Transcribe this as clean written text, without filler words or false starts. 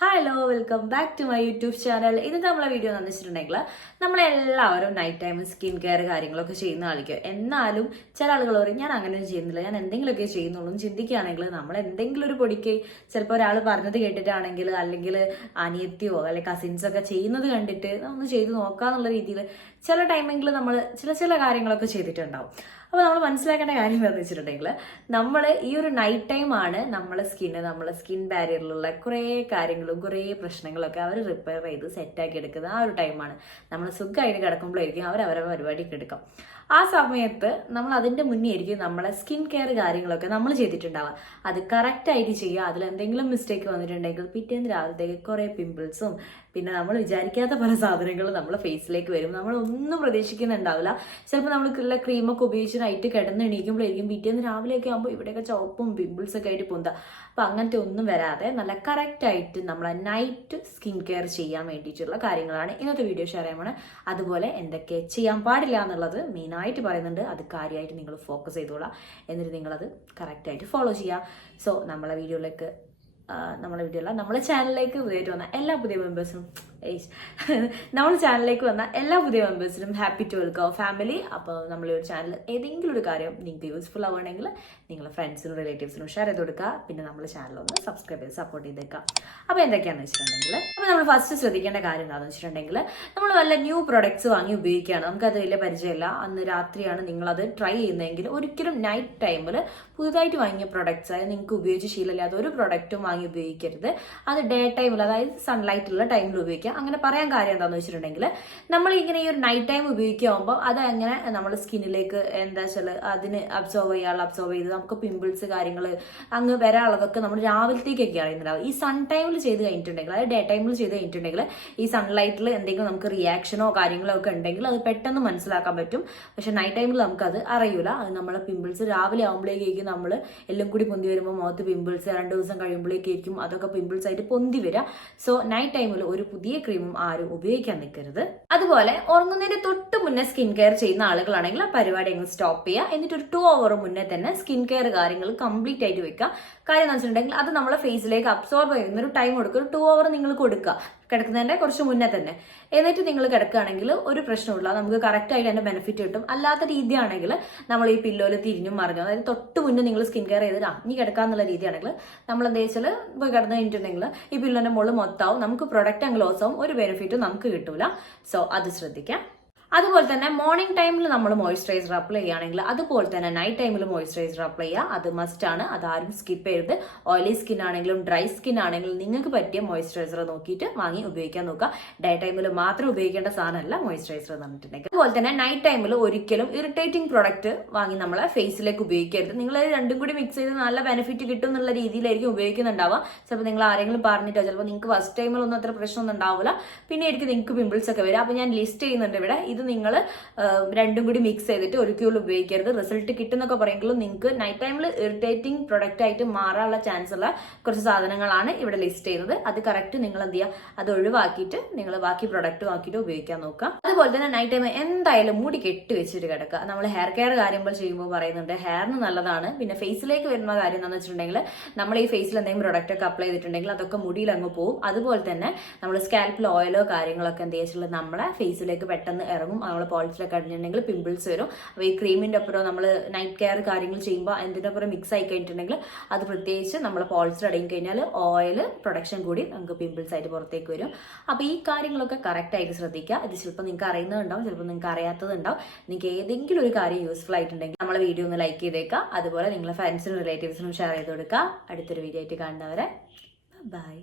Hello welcome back to my YouTube channel. ഇന്നത്തെ നമ്മളെ video എന്ന് വെച്ചിട്ടുണ്ടെങ്കിൽ നമ്മളെല്ലാവരും നൈറ്റ് ടൈം സ്കിൻ കെയർ കാര്യങ്ങളൊക്കെ ചെയ്യുന്ന ആളിക്കും. എന്നാലും ചില ആളുകൾ പറയും ഞാൻ അങ്ങനെയൊന്നും ചെയ്യുന്നില്ല, ഞാൻ എന്തെങ്കിലുമൊക്കെ ചെയ്യുന്നുള്ളൂ. ചിന്തിക്കുകയാണെങ്കിൽ നമ്മൾ എന്തെങ്കിലും ഒരു പൊടിക്ക് ചിലപ്പോൾ ഒരാൾ പറഞ്ഞത് കേട്ടിട്ടാണെങ്കിൽ അല്ലെങ്കിൽ അനിയത്തിയോ അല്ലെങ്കിൽ കസിൻസൊക്കെ ചെയ്യുന്നത് കണ്ടിട്ട് ഒന്ന് ചെയ്ത് നോക്കാന്നുള്ള രീതിയിൽ ചില ടൈമെങ്കിൽ നമ്മൾ ചില കാര്യങ്ങളൊക്കെ ചെയ്തിട്ടുണ്ടാവും. അപ്പോൾ നമ്മൾ മനസ്സിലാക്കേണ്ട കാര്യം എന്താണെന്ന് വെച്ചിട്ടുണ്ടെങ്കിൽ നമ്മൾ ഈ ഒരു നൈറ്റ് ടൈം ആണ് നമ്മളെ സ്കിൻ ബാരിയറിലുള്ള കുറേ കാര്യങ്ങളും കുറേ പ്രശ്നങ്ങളൊക്കെ അവർ റിപ്പയർ ചെയ്ത് സെറ്റാക്കി എടുക്കുന്നത്. ആ ഒരു ടൈമാണ് നമ്മൾ സുഖമായിട്ട് കിടക്കുമ്പോഴായിരിക്കും അവരവരെ പരിപാടിക്ക് എടുക്കാം. ആ സമയത്ത് നമ്മൾ അതിൻ്റെ മുന്നേ ആയിരിക്കും നമ്മളെ സ്കിൻ കെയർ കാര്യങ്ങളൊക്കെ നമ്മൾ ചെയ്തിട്ടുണ്ടാവുക. അത് കറക്റ്റായിട്ട് ചെയ്യുക. അതിൽ എന്തെങ്കിലും മിസ്റ്റേക്ക് വന്നിട്ടുണ്ടെങ്കിൽ പിറ്റേന്ന് രാവിലത്തേക്ക് കുറേ പിമ്പിൾസും പിന്നെ നമ്മൾ വിചാരിക്കാത്ത പല സാധനങ്ങളും നമ്മളെ ഫേസിലേക്ക് വരും. നമ്മൾ ഒന്നും പ്രതീക്ഷിക്കുന്നുണ്ടാവില്ല. ചിലപ്പോൾ നമ്മൾക്കുള്ള ക്രീമൊക്കെ ഉപയോഗിച്ച് നൈറ്റ് കിടന്ന് എണീക്കുമ്പോഴായിരിക്കും പിറ്റേന്ന് രാവിലെയൊക്കെ ആകുമ്പോൾ ഇവിടെയൊക്കെ ചുവപ്പും പിമ്പിൾസൊക്കെ ആയിട്ട് പൊന്തുക. അപ്പം അങ്ങനത്തെ ഒന്നും വരാതെ നല്ല കറക്റ്റായിട്ട് നമ്മളെ നൈറ്റ് സ്കിൻ കെയർ ചെയ്യാൻ വേണ്ടിയിട്ടുള്ള കാര്യങ്ങളാണ് ഇന്നത്തെ വീഡിയോ ഷെയർ ചെയ്യുമ്പോൾ. അതുപോലെ എന്തൊക്കെ ചെയ്യാൻ പാടില്ല എന്നുള്ളത് മെയിനായിട്ട് പറയുന്നുണ്ട്. അത് കാര്യമായിട്ട് നിങ്ങൾ ഫോക്കസ് ചെയ്തോളാം. എന്നിട്ട് നിങ്ങളത് കറക്റ്റായിട്ട് ഫോളോ ചെയ്യുക. സോ നമ്മളെ നമ്മളെ ചാനലിലേക്ക് പുതിയതായിട്ട് വന്ന എല്ലാ പുതിയ മെമ്പേഴ്സിനും ഹാപ്പി ടു വെൽക്കം ഫാമിലി. അപ്പോൾ നമ്മളെ ഒരു ചാനൽ ഏതെങ്കിലും ഒരു കാര്യം നിങ്ങൾക്ക് യൂസ്ഫുൾ ആവുകയാണെങ്കിൽ നിങ്ങളുടെ ഫ്രണ്ട്സിനും റിലേറ്റീവ്സിനും ഷെയർ ചെയ്ത് കൊടുക്കുക. പിന്നെ നമ്മുടെ ചാനൽ ഒന്ന് സബ്സ്ക്രൈബ് ചെയ്ത് സപ്പോർട്ട് ചെയ്തേക്കാം. അപ്പോൾ എന്തൊക്കെയാണെന്ന് വെച്ചിട്ടുണ്ടെങ്കിൽ അപ്പോൾ നമ്മൾ ഫസ്റ്റ് ശ്രദ്ധിക്കേണ്ട കാര്യം എന്താണെന്ന് വെച്ചിട്ടുണ്ടെങ്കിൽ നമ്മൾ വല്ല ന്യൂ പ്രൊഡക്ട്സ് വാങ്ങി ഉപയോഗിക്കുകയാണ്, നമുക്കത് വലിയ പരിചയമില്ല, അന്ന് രാത്രിയാണ് നിങ്ങളത് ട്രൈ ചെയ്യുന്നതെങ്കിൽ ഒരിക്കലും നൈറ്റ് ടൈമിൽ പുതുതായിട്ട് വാങ്ങിയ പ്രൊഡക്ട്സ് ആയത് നിങ്ങൾക്ക് ഉപയോഗിച്ച് ശീലമില്ലാത്ത ഒരു പ്രൊഡക്റ്റും വാങ്ങി ഉപയോഗിക്കരുത്. അത് ഡേ ടൈമിൽ, അതായത് സൺലൈറ്റുള്ള ടൈമിൽ ഉപയോഗിക്കുക. അങ്ങനെ പറയാൻ കാര്യം എന്താണെന്ന് വെച്ചിട്ടുണ്ടെങ്കിൽ നമ്മൾ ഇങ്ങനെ ഈ ഒരു നൈറ്റ് ടൈം ഉപയോഗിക്കുമ്പോൾ അത് അങ്ങനെ നമ്മുടെ സ്കിന്നിലേക്ക് എന്താ വെച്ചാൽ അതിന് അബ്സോർവ് ചെയ്ത് നമുക്ക് പിമ്പിൾസ് കാര്യങ്ങൾ അങ്ങ് വരാനുള്ളതൊക്കെ നമ്മൾ രാവിലത്തേക്കൊക്കെ അറിയുന്നുണ്ടാവും. ഈ സൺ ടൈമിൽ ചെയ്ത് കഴിഞ്ഞിട്ടുണ്ടെങ്കിൽ, അതായത് ഡേ ടൈമിൽ ചെയ്ത് കഴിഞ്ഞിട്ടുണ്ടെങ്കിൽ ഈ സൺലൈറ്റിൽ എന്തെങ്കിലും നമുക്ക് റിയാക്ഷനോ കാര്യങ്ങളോ ഒക്കെ ഉണ്ടെങ്കിൽ അത് പെട്ടെന്ന് മനസ്സിലാക്കാൻ പറ്റും. പക്ഷെ നൈറ്റ് ടൈമിൽ നമുക്കത് അറിയൂല. അത് നമ്മളെ പിമ്പിൾസ് രാവിലെ ആകുമ്പോഴേക്കും നമ്മൾ എല്ലാം കൂടി പൊന്തി വരുമ്പോൾ മുഖത്ത് പിമ്പിൾസ് 2 ദിവസം കഴിയുമ്പോഴേക്കും അതൊക്കെ പിമ്പിൾസ് ആയിട്ട് പൊന്തി വരിക. സോ നൈറ്റ് ടൈമിൽ ഒരു പുതിയ ക്രീമും ആരും ഉപയോഗിക്കാൻ നിൽക്കരുത്. അതുപോലെ ഉറങ്ങുന്നതിന് തൊട്ട് മുന്നേ സ്കിൻ കെയർ ചെയ്യുന്ന ആളുകളാണെങ്കിൽ ആ പരിപാടി അങ്ങ് സ്റ്റോപ്പ് ചെയ്യുക. എന്നിട്ട് ഒരു 2 hour മുന്നേ തന്നെ സ്കിൻ കെയർ കാര്യങ്ങൾ കംപ്ലീറ്റ് ആയിട്ട് വെക്കുക. കാര്യം എന്ന് വെച്ചിട്ടുണ്ടെങ്കിൽ അത് നമ്മളെ ഫേസിലേക്ക് അബ്സോർബ് ചെയ്യുന്ന ഒരു ടൈം കൊടുക്കുക. ഒരു 2 hour നിങ്ങൾ കൊടുക്കുക കിടക്കുന്നതിന്റെ കുറച്ച് മുന്നേ തന്നെ. എന്നിട്ട് നിങ്ങൾ കിടക്കുകയാണെങ്കിൽ ഒരു പ്രശ്നമില്ല, നമുക്ക് കറക്റ്റ് ആയിട്ട് അതിന്റെ ബെനിഫിറ്റ് കിട്ടും. അല്ലാത്ത രീതിയാണെങ്കിൽ നമ്മൾ ഈ പില്ലോയിൽ തിരിഞ്ഞും മറിഞ്ഞു, അതായത് തൊട്ട് മുന്നേ നിങ്ങൾ സ്കിൻ കെയർ ചെയ്ത് ഇനി കിടക്കാന്നുള്ള രീതിയാണെങ്കിൽ നമ്മൾ എന്താ വെച്ചാൽ പോയി കിടന്നു കഴിഞ്ഞിട്ടുണ്ടെങ്കിൽ ഈ പില്ലോന്റെ മുകളിൽ മൊത്തമാവും, നമുക്ക് പ്രൊഡക്റ്റ് അങ്ങ് ലോസ് ആവും, ഒരു ബെനിഫിറ്റും നമുക്ക് കിട്ടൂല. സോ അത് ശ്രദ്ധിക്കാം. അതുപോലെ തന്നെ മോർണിംഗ് ടൈമിൽ നമ്മൾ മോയ്സ്ചറൈസർ അപ്ലൈ ചെയ്യുകയാണെങ്കിൽ അതുപോലെ തന്നെ നൈറ്റ് ടൈമിൽ മോയ്സ്ചറൈസർ അപ്ലൈ ചെയ്യുക. അത് മസ്റ്റ് ആണ്, അതാരും സ്കിപ്പ് ചെയ്ത്. ഓയിലി സ്കിൻ ആണെങ്കിലും ഡ്രൈ സ്കിൻ ആണെങ്കിലും നിങ്ങൾക്ക് പറ്റിയ മോയ്സ്ചറൈസർ നോക്കിയിട്ട് വാങ്ങി ഉപയോഗിക്കാൻ നോക്കുക. ഡേ ടൈമിൽ മാത്രം ഉപയോഗിക്കേണ്ട സാധനമല്ല മോയ്സ്ചറൈസർ എന്ന് പറഞ്ഞിട്ടുണ്ടെങ്കിൽ. അതുപോലെ തന്നെ നൈറ്റ് ടൈമിൽ ഒരിക്കലും ഇറിറ്റേറ്റിംഗ് പ്രൊഡക്റ്റ് വാങ്ങി നമ്മളെ ഫേസിലേക്ക് ഉപയോഗിക്കരുത്. നിങ്ങൾ രണ്ടും കൂടി മിക്സ് ചെയ്ത് നല്ല ബെനിഫിറ്റ് കിട്ടും എന്നുള്ള രീതിയിലായിരിക്കും ഉപയോഗിക്കുന്നുണ്ടാവുക. ചിലപ്പോൾ നിങ്ങൾ ആരെങ്കിലും പറഞ്ഞിട്ടോ ചിലപ്പോൾ നിങ്ങൾക്ക് ഫസ്റ്റ് ടൈമിലൊന്നും അത്ര പ്രശ്നമൊന്നും ഉണ്ടാവില്ല, പിന്നെ ആയിരിക്കും നിങ്ങൾക്ക് പിമ്പിൾസ് ഒക്കെ വരിക. അപ്പോൾ ഞാൻ ലിസ്റ്റ് ചെയ്യുന്നുണ്ട് ഇവിടെ. ഇത് നിങ്ങൾ രണ്ടും കൂടി മിക്സ് ചെയ്തിട്ട് ഒരിക്കലും ഉപയോഗിക്കരുത്. റിസൾട്ട് കിട്ടുന്നൊക്കെ പറയുമെങ്കിലും നിങ്ങൾക്ക് നൈറ്റ് ടൈമിൽ ഇറിറ്റേറ്റിംഗ് പ്രൊഡക്റ്റ് ആയിട്ട് മാറാനുള്ള ചാൻസ് ഉള്ള കുറച്ച് സാധനങ്ങളാണ് ഇവിടെ ലിസ്റ്റ് ചെയ്യുന്നത്. അത് കറക്റ്റ് നിങ്ങൾ എന്ത് ചെയ്യുക, അത് ഒഴിവാക്കിയിട്ട് നിങ്ങൾ ബാക്കി പ്രൊഡക്റ്റ് ആക്കിയിട്ട് ഉപയോഗിക്കാൻ നോക്കുക. അതുപോലെ തന്നെ നൈറ്റ് ടൈം എന്തായാലും മുടി കെട്ടി വെച്ചിട്ട് കിടക്കുക. നമ്മൾ ഹെയർ കെയർ കാര്യങ്ങൾ ചെയ്യുമ്പോൾ പറയുന്നുണ്ട് ഹെയറിന് നല്ലതാണ്. പിന്നെ ഫേസിലേക്ക് വരുന്ന കാര്യം എന്താണെന്ന് വെച്ചിട്ടുണ്ടെങ്കിൽ നമ്മൾ ഈ ഫേസിൽ എന്തെങ്കിലും പ്രൊഡക്റ്റ് ഒക്കെ അപ്ലൈ ചെയ്തിട്ടുണ്ടെങ്കിൽ അതൊക്കെ മുടിയിൽ അങ്ങ് പോകും. അതുപോലെ തന്നെ നമ്മൾ സ്കാൽപ്പിൽ ഓയിലോ കാര്യങ്ങളൊക്കെ എന്ത് വെച്ചിട്ടുള്ളത് നമ്മളെ ഫേസിലേക്ക് പെട്ടെന്ന് ഇറങ്ങും. നമ്മൾ പോളിസിലൊക്കെ അടിഞ്ഞിട്ടുണ്ടെങ്കിൽ പിമ്പിൾസ് വരും. അപ്പോൾ ഈ ക്രീമിന്റെ അപ്പുറം നമ്മൾ നൈറ്റ് കെയർ കാര്യങ്ങൾ ചെയ്യുമ്പോൾ അതിൻ്റെ അപ്പുറം മിക്സ് ആയി കഴിഞ്ഞിട്ടുണ്ടെങ്കിൽ അത് പ്രത്യേകിച്ച് നമ്മൾ പോളിസിൽ അടങ്ങി കഴിഞ്ഞാൽ ഓയിൽ പ്രൊഡക്ഷൻ കൂടി നമുക്ക് പിമ്പിൾസ് ആയിട്ട് പുറത്തേക്ക് വരും. അപ്പോൾ ഈ കാര്യങ്ങളൊക്കെ കറക്റ്റ് ആയിട്ട് ശ്രദ്ധിക്കുക. ഇത് ചിലപ്പോൾ നിങ്ങൾക്ക് അറിയുന്നതുണ്ടാവും, ചിലപ്പോൾ നിങ്ങൾക്ക് അറിയാത്തതുണ്ടാവും. നിങ്ങൾക്ക് ഏതെങ്കിലും ഒരു കാര്യം യൂസ്ഫുൾ ആയിട്ടുണ്ടെങ്കിൽ നമ്മളെ വീഡിയോ ഒന്ന് ലൈക്ക് ചെയ്തേക്കുക. അതുപോലെ നിങ്ങളുടെ ഫ്രണ്ട്സിനും റിലേറ്റീവ്സിനും ഷെയർ ചെയ്ത് കൊടുക്കുക. അടുത്തൊരു വീഡിയോ ആയിട്ട് കാണുന്നവരെ ബൈ.